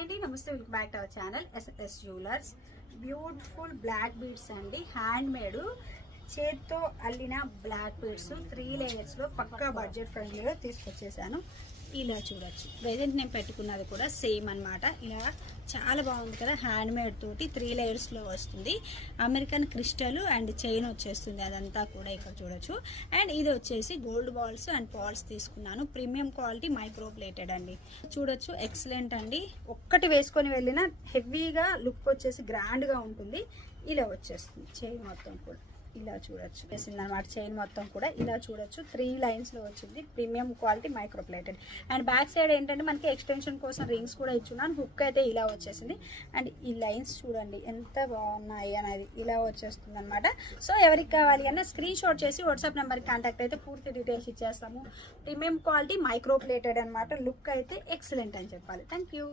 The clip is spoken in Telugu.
అండి నమస్తే welcome back to our channel. SS jewellers beautiful black beads అండి. హ్యాండ్ మేడ్ చేత్తో అల్లిన బ్లాక్ బీడ్స్ త్రీ లేయర్స్లో పక్కా బడ్జెట్ ఫ్రెండ్లీగా తీసుకొచ్చేసాను. ఇలా చూడొచ్చు. ప్రెజెంట్ నేను పెట్టుకున్నది కూడా సేమ్ అన్నమాట. ఇలా చాలా బాగుంది కదా హ్యాండ్ మేడ్ తోటి త్రీ లేయర్స్లో వస్తుంది. అమెరికన్ క్రిస్టల్ అండ్ చైన్ వచ్చేస్తుంది అదంతా కూడా ఇక్కడ చూడొచ్చు. అండ్ ఇది వచ్చేసి గోల్డ్ బాల్స్ అండ్ పాల్స్ తీసుకున్నాను. ప్రీమియం క్వాలిటీ మైక్రో ప్లేటెడ్ అండి. చూడొచ్చు ఎక్సలెంట్ అండి. ఒక్కటి వేసుకొని వెళ్ళిన హెవీగా లుక్ వచ్చేసి గ్రాండ్గా ఉంటుంది. ఇలా వచ్చేస్తుంది చైన్ మొత్తం కూడా. ఇలా చూడొచ్చు. వేసింది అనమాట చైన్ మొత్తం కూడా ఇలా చూడొచ్చు. త్రీ లైన్స్లో వచ్చింది. Premium quality micro plated and back side ఏంటంటే మనకి ఎక్స్టెన్షన్ కోసం రింగ్స్ కూడా ఇచ్చున్నాను. హుక్ అయితే ఇలా వచ్చేసింది. అండ్ ఈ లైన్స్ చూడండి ఎంత బాగున్నాయి అనేది ఇలా వచ్చేస్తుంది అనమాట సో ఎవరికి కావాలి అన్న స్క్రీన్ షాట్ చేసి వాట్సాప్ నెంబర్కి కాంటాక్ట్ అయితే పూర్తి డీటెయిల్స్ ఇచ్చేస్తాము. ప్రీమియం క్వాలిటీ మైక్రో ప్లేటెడ్ అనమాట లుక్ అయితే ఎక్సలెంట్ అని చెప్పాలి. Thank you